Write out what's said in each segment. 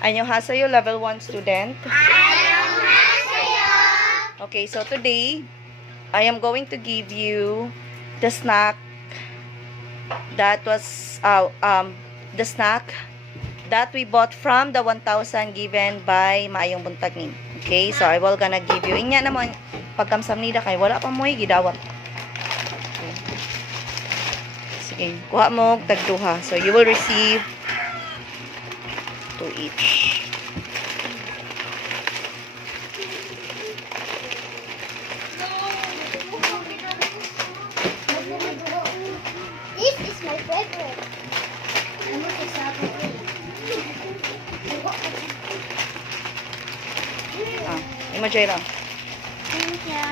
Annyeonghaseyo, level 1 student. Annyeonghaseyo. Okay, so today, I am going to give you the snack that was, the snack that we bought from the 1,000 given by Maayong Buntag Nim. Okay, so I will gonna give you. Inya naman, pagkamsam nida kay wala pa mo'y gidawat. Okay. Sige, kuha mo, tagduha. So, you will receive 2 each. This is my favorite. Imo Jaira. Thank you.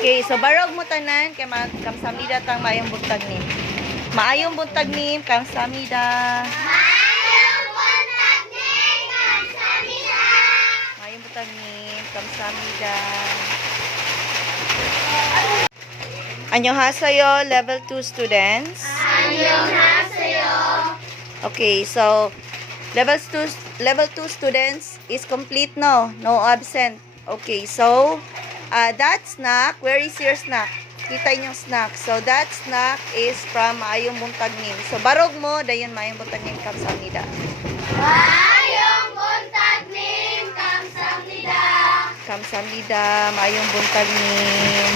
Okay, so barog mo tanan kay kamsamida tang Maayong Buntag Nim. Maayong Buntag Nim, kamsamida. Maayong buntag ning kamsamida. Maayong Buntag Nim, kamsamida. Annyeonghaseyo, level 2 students. Annyeonghaseyo. Okay, so level 2 students is complete, no absent. Okay, so that snack, where is your snack? Kita yung snack. So that snack is from Maayong Buntag Nim. So barog mo dayon Maayong Buntag Nim, kamsamida. Maayong buntag ning kamsamida. Kamsamida, Maayong Buntag Nim.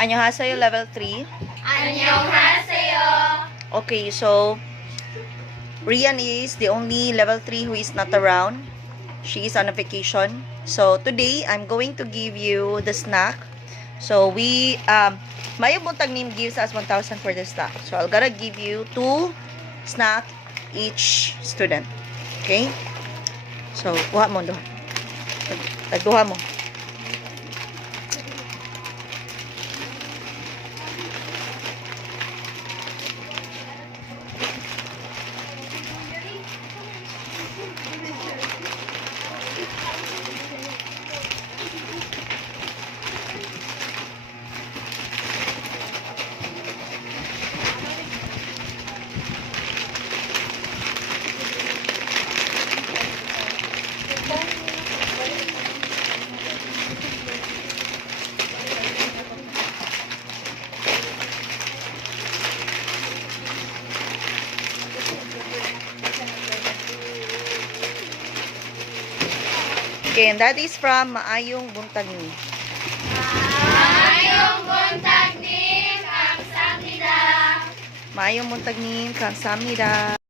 Annyeonghaseyo, level 3. Annyeonghaseyo. Okay, so Rian is the only level 3 who is not around. She is on a vacation. So today, I'm going to give you the snack. So Maayong Buntag Nim gives us 1,000 for the snack. So I'm gonna give you 2 snack each student. Okay? So, kuha mo doon. Tagduha mo. Okay, and that is from Maayong Buntag Nim. Maayong buntag ning kamsamida. Maayong Buntag Nim, kamsamida.